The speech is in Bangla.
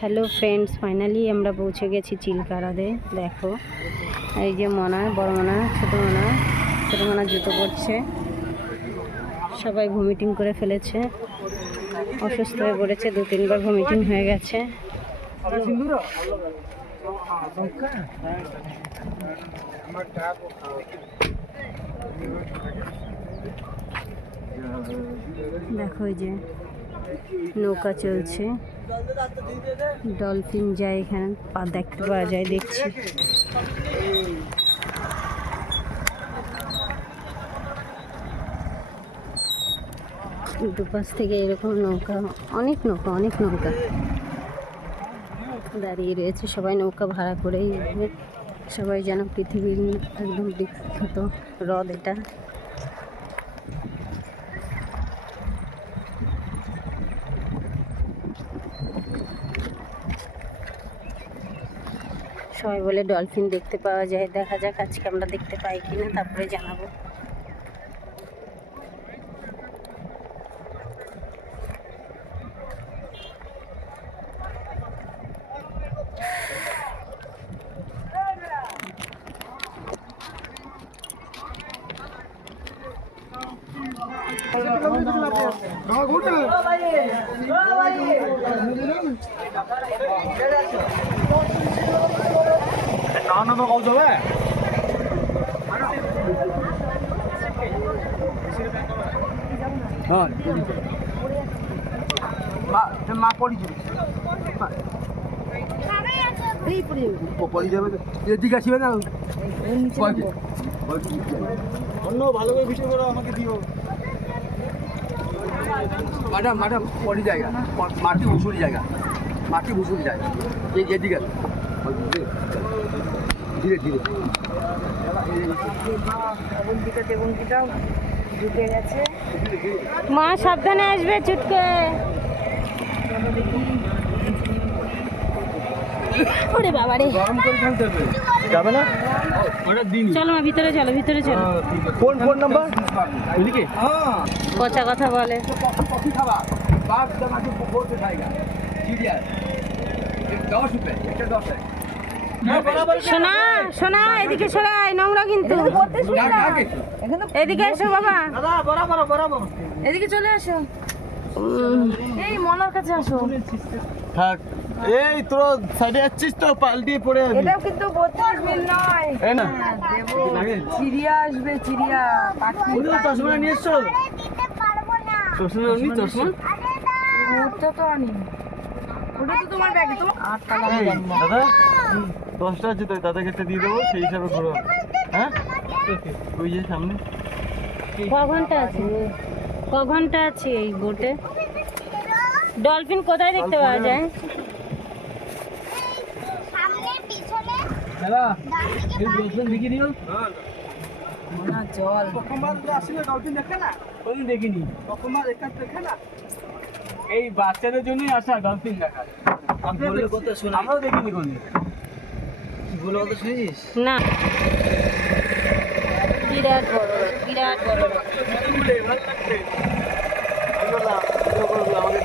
হ্যালো ফ্রেন্ডস, ফাইনালি আমরা পৌঁছে গেছি চিল্কারাদে। দেখো এই যে মনা, বড় মনা, ছোটো মনা জুতো পড়ছে। সবাই ভমিটিং করে ফেলেছে, অসুস্থ হয়ে পড়েছে, 2-3 বার ভমিটিং হয়ে গেছে। দেখো এই যে নৌকা চলছে, ডলফিন যায় এখানে, পা দেখতে পাওয়া যায়, দেখছি। দুপাশ থেকে এরকম নৌকা, অনেক নৌকা দাঁড়িয়ে রয়েছে। সবাই নৌকা ভাড়া করেই যাবে। সবাই যেন পৃথিবীর একদম বিখ্যাত হ্রদ এটা। সবাই বলে ডলফিন দেখতে পাওয়া যায়। দেখা যাক আজকে আমরা দেখতে পাই কিনা, তারপরে জানাবো। এদিকে আসবে না, অন্য ভালো করে ভিডিও করো, আমাকে দিও। ম্যাডাম পরি জায়গা, মাটি ভুসুরি জায়গা, এদিকে ধীরে ধীরে। দেবন্তিটাও ঢুকে গেছে। মা সাবধানে আসবে, চুটকে। ওরে বাবা রে, গরম করে ফেলতে হবে, যাবে না? চলো মা, ভিতরে চলো। ফোন নাম্বার ওইদিকে। পচা কথা বলে। কফি খাবা, বাদ মাটি পড়তে জায়গা চিড়িয়ার 10 রুপে, এটা 10 টাকা। শোনা এদিকে সরাই, নোংরা কিন্তু। এদিকে এসো বাবা, বরাবর এদিকে চলে আসো। এই মনার কাছে আসো। থাক, এই তোর সাইডে যাচ্ছিস তো, পাল্টিয়ে পড়ে যাবি। এটাও কিন্তু 32 মিল নয়। এই না চিড়িয়া আসবে, চিড়িয়া পাখি। চশমা নিয়ে এসছো? চশমা ওটা তো আনি, ওটা তো তোমার ব্যাগে। তো 8 টাকা দাদা, 10টা আছে তো, দাদাকে একটা দিয়ে দেবো, সেই হিসাবে ঘুরো। হ্যাঁ, ওই যে সামনে। ক ঘন্টা আছে এই বোটে? ডলফিন কোথায় দেখতে পাওয়া যায়? দেখিনি, এই বাচ্চাদের জন্যই আসা ডলফিন দেখা। আমরাও দেখিনি কোনদিন। শুনিস না, বিরাট বড়। আমাকে